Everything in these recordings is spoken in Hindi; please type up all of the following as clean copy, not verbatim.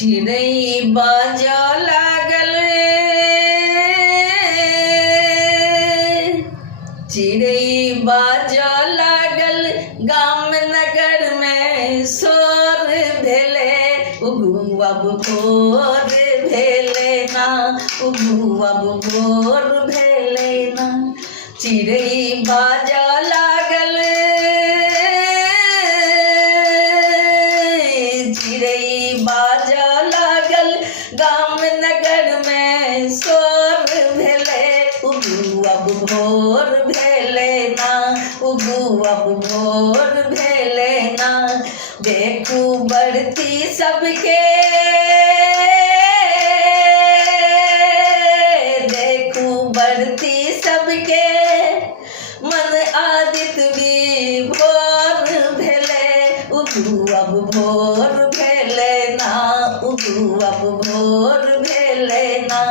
चिड़ै बाजऽ लागल, चिड़ै बाजऽ लागल, गाम नगर में शोर भेले। उगू अब भोर भेले ना, उगू अब भोर भेले ना। चिड़ै बाजऽ लागल, चिड़ै बाजऽ लागल, गाम नगर में शोर भेले। उगू अब भोर भेले ना, उगू अब भोर भेले ना। देखू बढ़ती सबके, देखू बढ़ती सबके, मन आदित भी भोर भेले। उगू अब भोर भेले ना, उगू अब भोर भेले ना।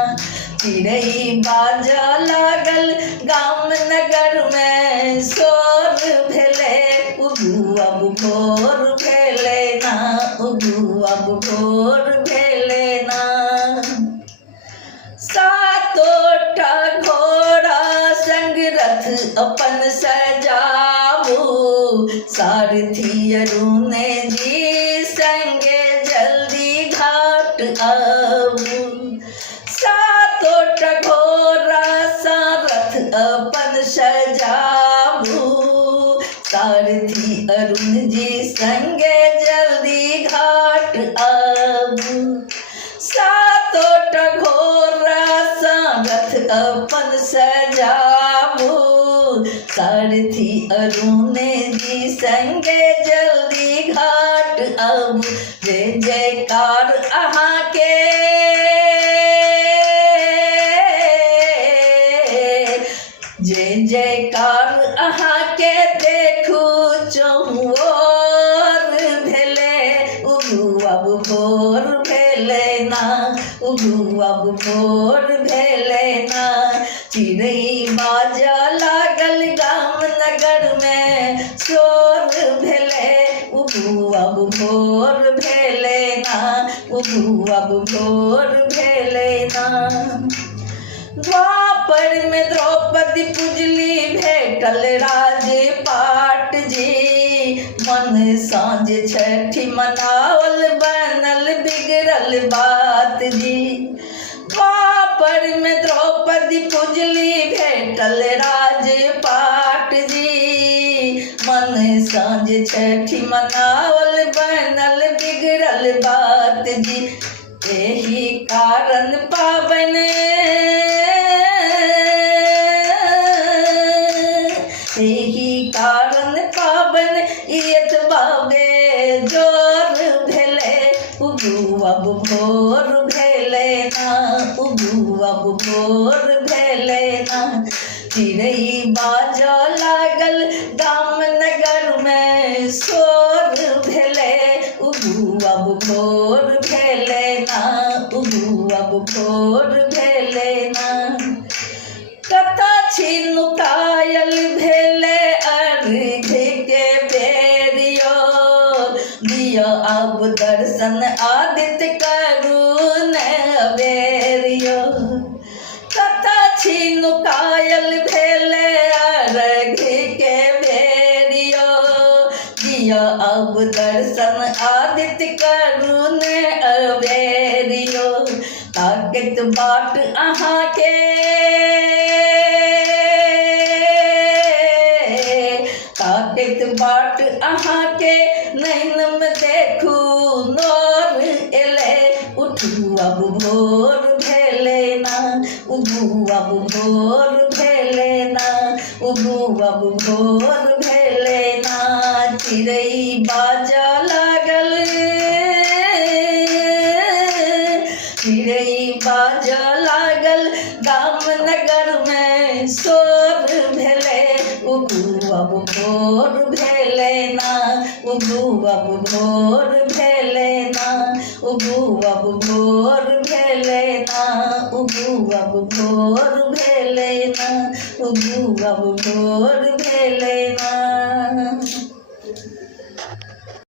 चिड़ै बाजऽ लागल, गाम नगर में शोर भेले। उगू अब भोर भेले ना, उगू अब भोर भेले ना। सातोटा घोड़ा संग रथ अपन सजाबू, सारथी अरुण जी संगे जल्दी घाट आबू। सातोटा घोड़ा सा रथ अपन सजाबू, सारथी अरुण जी संगे जल्दी घाट आबू। सातोटा घोड़ा सा रथ अपन सजाबू, सारथी अरुण जी संगे जल्दी घाट आबू। जय जयकार अहाँ के, जय जयकार अहाँ के, देखू चहुओर भेले। उगू अब भोर भेले ना, उगू अब भोर भेले ना। चिड़ै बाजऽ लागल, गाम नगर में शोर भेले। उगू अब भोर भेले ना, उगू अब भोर भेले ना। द्वापर में द्रौपदी पूजली, भेटल राजपाट जी। मन साँझ छठी मनावल, बनल बिगड़ल बात जी। द्वापर में द्रौपदी पूजली, भेटल राजपाट जी। मन साँझ छठी मनावल, बनल बिगड़ल बात जी। एही कारण पाबन, एही कारण पाबन एतबाबे जोर भेले। उगू अब भोर भेले ना, उगू अब भोर भेले ना। चिड़ै बाजऽ लागल, गाम नगर में शोर भेले। उगू अब भोर भेले ना, उगू अब भोर भेले ना। कथा छिनुकायल भेले, अर्घ के बेरियो। दियो अब दर्शन आदित्य करुण बेरियो। कथा छिनुकायल भेले, अर्घ के बेरियो। दियो अब दर्शन आदित्य करुण बेरियो। ताकत बाट अहाँ के, ताकत बाट अहाँ के, नैन में देखू नोर एले। उठू अब भोर भेले ना, उगू अब भोर भेले ना, उगू अब भोर भेले ना। चिड़ै बाजऽ लागल, चिड़ै बाजऽ लागल, गाम नगर में शोर भेले। उगू अब भोर भेले ना, उगू अब भोर भेले ना, उगू अब भोर भेले ना, उगू अब भोर भेले ना, उगू अब भोर